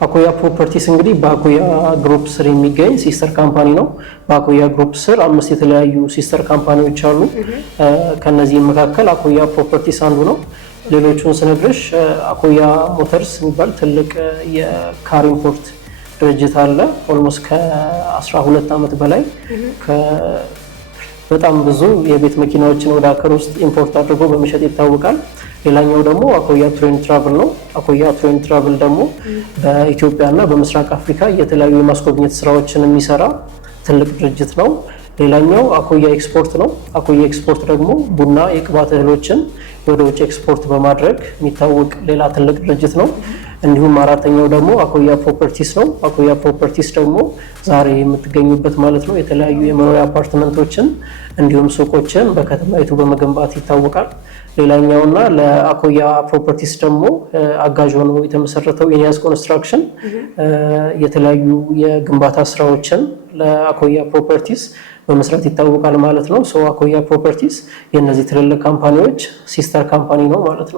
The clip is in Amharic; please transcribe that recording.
አኮያ ፕሮፐርቲስ እንግዲህ በአኮያ ግሩፕ ስር የሚገኝ ሲስተር ካምፓኒ ነው። በአኮያ ግሩፕ ስር 5 የተለያዩ ሲስተር ካምፓኒዎች አሉ። ከነዚህ መካከል አኮያ ፕሮፐርቲስ አንዱ ነው። ሌሎቹን ስነግርሽ አኮያ ሞተርስ የሚባል ትልቅ የካር ኢምፖርት ድርጅት አለ። ኦልሞስት ከ12 ዓመት በላይ በጣም ብዙ የቤት መኪናዎችን ወደ ሀገር ውስጥ ኢምፖርት አድርጎ በመሸጥ ይታወቃል። ሌላኛው ደግሞ አኮያ ቱር ኤንድ ትራቭል ነው። አኮያ ቱር ኤንድ ትራቭል ደግሞ በኢትዮጵያና በምስራቅ አፍሪካ የተለያዩ የማስጎብኘት ስራዎችን የሚሰራ ትልቅ ድርጅት ነው። ሌላኛው አኮያ ኤክስፖርት ነው። አኮያ ኤክስፖርት ደግሞ ቡና፣ የቅባት እህሎችን ወደ ውጭ ኤክስፖርት በማድረግ የሚታወቅ ሌላ ትልቅ ድርጅት ነው። እንዲሁም አራተኛው ደግሞ አኮያ ፕሮፐርቲስ ነው። አኮያ ፕሮፐርቲስ ደግሞ ዛሬ የምትገኙበት ማለት ነው የተለያዩ የመኖሪያ አፓርትመንቶችን እንዲሁም ሱቆችን በከተማይቱ በመገንባት ይታወቃል። ሌላኛውና ለአኮያ ፕሮፐርቲስ ደግሞ አጋዥ ሆኖ የተመሰረተው ኢኒያስ ኮንስትራክሽን የተለያዩ የግንባታ ስራዎችን ለአኮያ ፕሮፐርቲስ በመስራት ይታወቃል ማለት ነው። አኮያ ፕሮፐርቲስ የእነዚህ ትልልቅ ካምፓኒዎች ሲስተር ካምፓኒ ነው ማለት ነው።